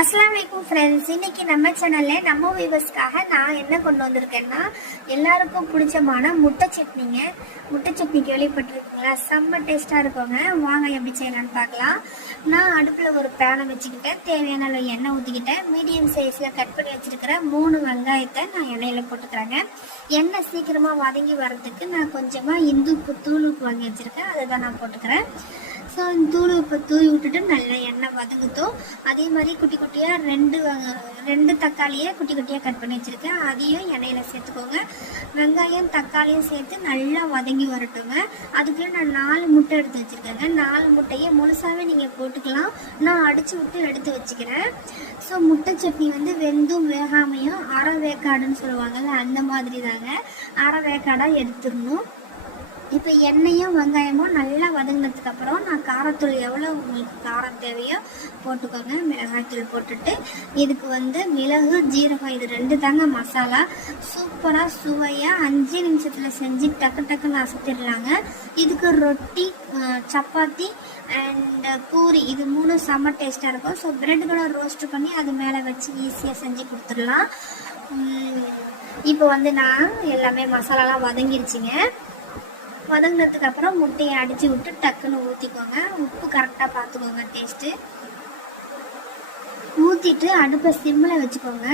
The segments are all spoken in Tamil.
அஸ்ஸலாமு அலைக்கும் ஃப்ரெண்ட்ஸ். இன்னைக்கு நம்ம சேனல்ல நம்ம வியூவர்ஸ்க்காக நான் என்ன கொண்டு வந்திருக்கேன்னா, எல்லாருக்கும் பிடிச்சமான முட்டை சட்னிங்க. முட்டை சட்னி கேள்விப்பட்டிருக்கீங்களா? செம்ம டேஸ்ட்டாக இருக்குங்க. வாங்க எப்படி செய்யலான்னு பார்க்கலாம். நான் அடுப்பில் ஒரு பேனை வச்சுக்கிட்டேன், தேவையான அளவு எண்ணெய் ஊற்றிக்கிட்டேன். மீடியம் சைஸில் கட் பண்ணி வச்சுருக்கிற 3 வெங்காயத்தை நான் எண்ணெயில் போட்டுக்கிறேங்க. எண்ணெய் சீக்கிரமாக வதங்கி வர்றதுக்கு நான் கொஞ்சமாக இந்துப்பு தூள் உப்பு வாங்கி வச்சுருக்கேன், அதை தான் நான் போட்டுக்கிறேன். ஸோ தூள் உப்பு தூவி விட்டுட்டு நல்லா எண்ணெய் வதங்குத்தோம். அதே மாதிரி குட்டி குட்டியாக ரெண்டு தக்காளியை குட்டி குட்டியாக கட் பண்ணி வச்சுருக்கேன், அதையும் எண்ணெயில் சேர்த்துக்கோங்க. வெங்காயம் தக்காளியும் சேர்த்து நல்லா வதங்கி வரட்டுங்க. அதுக்குள்ளே நான் 4 முட்டை எடுத்து வச்சுருக்கேங்க. 4 முட்டையை முழுசாகவே நீங்கள் போட்டுக்கலாம், நான் அடித்து விட்டு எடுத்து வச்சுக்கிறேன். ஸோ முட்டை சட்னி வந்து வெந்தும் வேகாமையும் அரை வேக்காடுன்னு சொல்லுவாங்கல்ல, அந்த மாதிரி தாங்க. அரை வேக்காடாக எடுத்துடணும். இப்போ எண்ணெயும் வெங்காயமும் நல்லா வதங்கினதுக்கு அப்புறம் நான் காரத்தூள் எவ்வளோ உங்களுக்கு காரம் தேவையோ போட்டுக்கோங்க. மிளகாய்த்தூள் போட்டுட்டு இதுக்கு வந்து மிளகு ஜீரகம் இது 2 தாங்க மசாலா. சூப்பராக சுவையாக 5 நிமிஷத்தில் செஞ்சு டக்கு டக்குன்னு அசத்திடலாங்க. இதுக்கு ரொட்டி, சப்பாத்தி அண்ட் பூரி இது 3 செம்ம டேஸ்ட்டாக இருக்கும். ஸோ பிரெட் கூட ரோஸ்ட் பண்ணி அது மேலே வச்சு ஈஸியாக செஞ்சு கொடுத்துடலாம். இப்போ வந்து நான் எல்லாமே மசாலாலாம் வதங்கிருச்சுங்க. வதங்கினதுக்கு அப்புறம் முட்டையை அடித்து விட்டு டக்குன்னு ஊற்றிக்கோங்க. உப்பு கரெக்டாக பார்த்துக்கோங்க, டேஸ்ட்டு. ஊற்றிட்டு அடுப்பை சிம்மில் வச்சுக்கோங்க.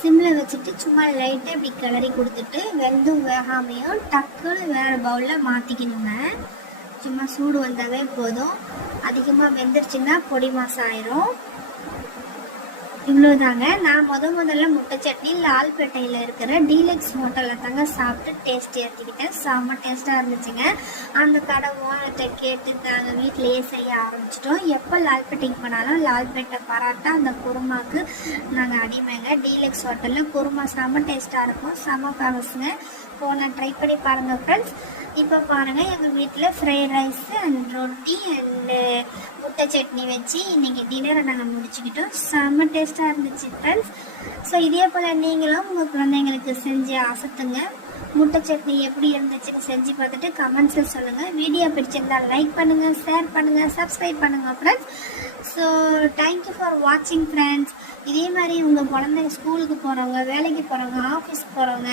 சிம்மில் வச்சுட்டு சும்மா லைட்டாக இப்படி கிளறி கொடுத்துட்டு வெந்தும் வேகாமையும் டக்குன்னு வேறு பவுலில் மாற்றிக்கணுங்க. சும்மா சூடு வந்தாவே போதும். அதிகமாக வெந்துருச்சுன்னா பொடி மாசம் ஆயிரும். இவ்வளோதாங்க. நான் முதல்ல முட்டை சட்னி லால்பேட்டையில் இருக்கிற டீலக்ஸ் ஹோட்டலில் தாங்க சாப்பிட்டு டேஸ்ட் ஏற்றிக்கிட்டேன். செம்ம டேஸ்ட்டாக இருந்துச்சுங்க. அந்த கடை ஓனர்கிட்ட கேட்டு நாங்கள் வீட்டிலையே செய்ய ஆரம்பிச்சிட்டோம். எப்போ லால்பேட்டைக்கு போனாலும் லால்பேட்டை பராட்டா அந்த குருமாவுக்கு நாங்கள் அடிமைங்க. டீலக்ஸ் ஹோட்டலில் குருமா செம்ம டேஸ்ட்டாக இருக்கும். செம்ம ஃபேமஸுங்க. போனால் ட்ரை பண்ணி பாருங்கள் ஃப்ரெண்ட்ஸ். இப்போ பாருங்கள், எங்கள் வீட்டில் ஃப்ரைட் ரைஸு அண்ட் ரொட்டி அண்டு முட்டை சட்னி வச்சு இன்றைக்கி டின்னரை நாங்கள் முடிச்சுக்கிட்டோம். செம்ம டேஸ்ட்டாக இருந்துச்சு ஃப்ரெண்ட்ஸ். ஸோ இதே போல் நீங்களும் உங்கள் குழந்தைங்களுக்கு செஞ்சு அசத்துங்க. முட்டை சட்னி எப்படி இருந்துச்சுன்னு செஞ்சு பார்த்துட்டு கமெண்ட்ஸில் சொல்லுங்கள். வீடியோ பிடிச்சிருந்தால் லைக் பண்ணுங்கள், ஷேர் பண்ணுங்கள், சப்ஸ்கிரைப் பண்ணுங்கள் ஃப்ரெண்ட்ஸ். ஸோ தேங்க்யூ ஃபார் வாட்சிங் ஃப்ரெண்ட்ஸ். இதே மாதிரி உங்கள் குழந்தைங்க ஸ்கூலுக்கு போகிறவங்க, வேலைக்கு போகிறவங்க, ஆஃபீஸ்க்கு போகிறவங்க,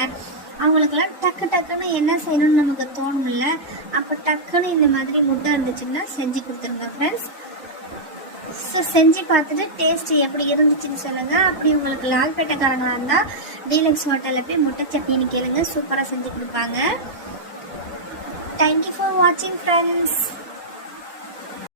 அவங்களுக்கெல்லாம் டக்குன்னு என்ன செய்யணும்னு நமக்கு தோணும்ல, அப்போ டக்குன்னு இந்த மாதிரி முட்டை இருந்துச்சுன்னா செஞ்சு கொடுத்துருங்க ஃப்ரெண்ட்ஸ். ஸோ செஞ்சு பார்த்துட்டு டேஸ்ட் எப்படி இருந்துச்சுன்னு சொல்லுங்கள். அப்படி உங்களுக்கு லால்பேட்டைக்காரங்களாக இருந்தால் டீலக்ஸ் ஹோட்டலில் போய் முட்டை சட்னின்னு கேளுங்க, சூப்பராக செஞ்சு கொடுப்பாங்க. தேங்க்யூ ஃபார் வாட்சிங் ஃப்ரெண்ட்ஸ்.